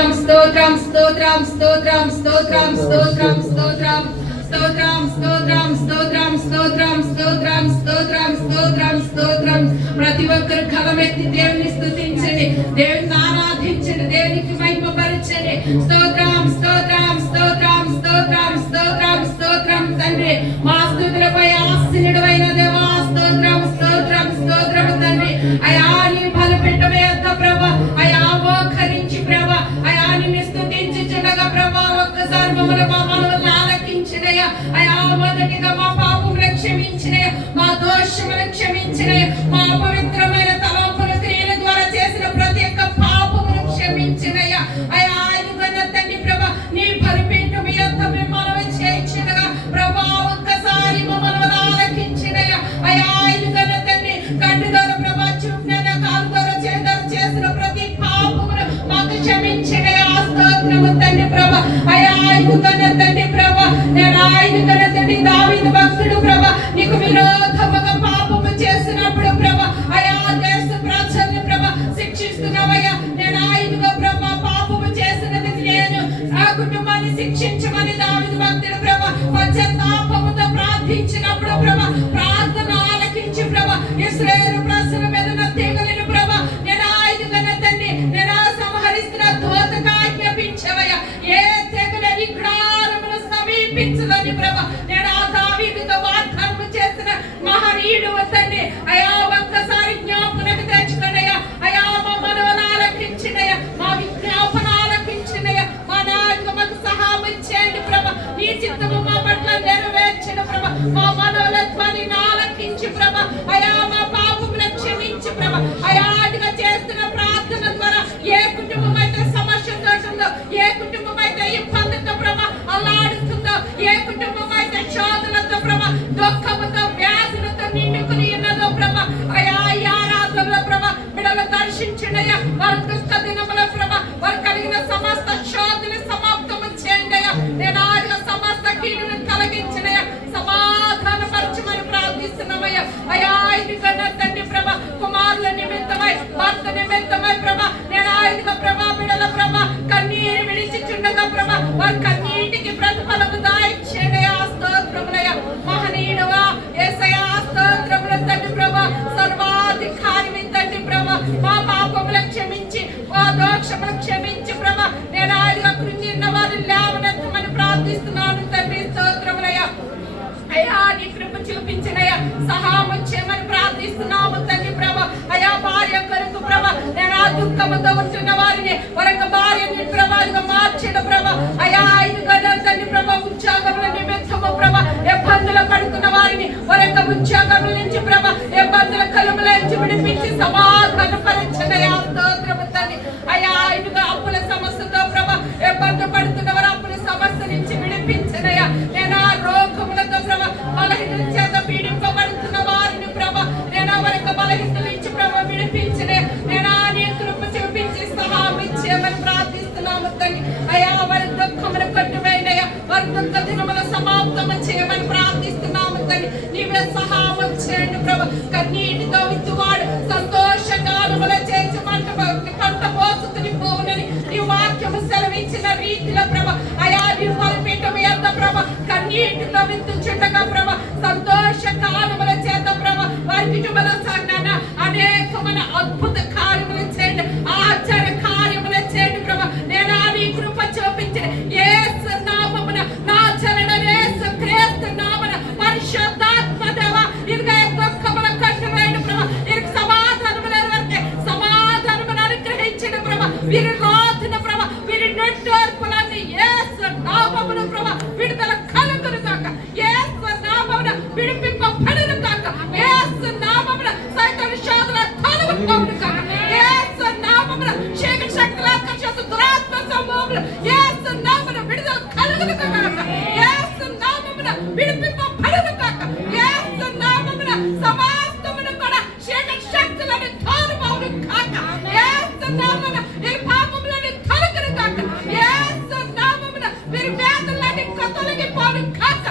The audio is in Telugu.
స్తోత్రం స్తోత్రం స్తోత్రం స్తోత్రం స్తోత్రం స్తోత్రం స్తోత్రం స్తోత్రం స్తోత్రం స్తోత్రం స్తోత్రం స్తోత్రం స్తోత్రం స్తోత్రం స్తోత్రం ప్రతి ఒక్కరు కలమెత్తి దేవుని స్తుతించండి దేవుని ఆరాధించండి దేవునికి మహిమపరచండి స్తోత్రం స్తోత్రం స్తోత్రం స్తోత్రం స్తోత్రం స్తుతించుచుండగా ప్రభా ఒక్కసారి మమ్మల్ని మా కుటుంబాన్ని శిక్షించమని దావిదు భక్తుడు ప్రభ. పశ్చాత్తాపముతో ప్రార్థించినప్పుడు ప్రభ కుటుంబం అయితే ఇబ్బందితో ప్రభ అల్లాడుతుందో ఏ కుటుంబం అయితే శోధనతో ప్రభ దుఃఖముతో వ్యాధులతో నిండుకుని ఉన్నదో ప్రభ అయా ఈ ఆరాధనలో ప్రభ బిడలు దర్శించినయ్యా వారి దుఃఖ దినముల ప్రభ వారు కలిగిన సమస్త శోధన సమాప్తము చేయండి నేను ఆదిగా సమస్త కీడును కలిగించినయ్యా సమాధాన పరచమని ప్రార్థిస్తున్నామయ్యా. అయా ఇది కన్నా తండ్రి ప్రభ కుమారుల నిమిత్తమై భర్త నిమిత్తమై ప్రభ నేను ఆయుధ ప్రభా విడిచిచుండగా ప్రభ కన్నీటికి ప్రతిఫలము దాయిచ్చేడే ఆ స్తోత్రములయ్యా ఏసయ ఆ స్తోత్రముల తండ్రి ప్రభ సర్వాధికారి తండ్రి ప్రభ. మా పాపములను క్షమించి మా దోషములు క్షమించి ప్రభ. నేను ఆయన కృంగిన్న వారిని లేవనెత్తమని ప్రార్థిస్తున్నాను తండ్రి స్తోత్రములయ్యా అయ్యా నీ కృప చూపించినయ్యా సహాయం చేయమని ప్రార్థిస్తున్నాము తండ్రి ప్రభ. అయా భార్య కొరకు ప్రభ నేను ఆ దుఃఖముతో ఉంటున్న వారిని మరొక భార్యని ప్రభావిగా మార్చడం ప్రార్థిస్తున్నాము నీవే సహాయం చేయండి ప్రభు. కన్నీటితో విత్తువాడు సంతోషకాలముల చేసి పంట పంట పోసుకుని పోవునని నీ వాక్యము సెలవించిన రీతిలో ప్రభ. అయా నీ బలిపీఠం ఎంత ప్రభ. కన్నీటితో విత్తుచుండగా তলাকে পরীক্ষা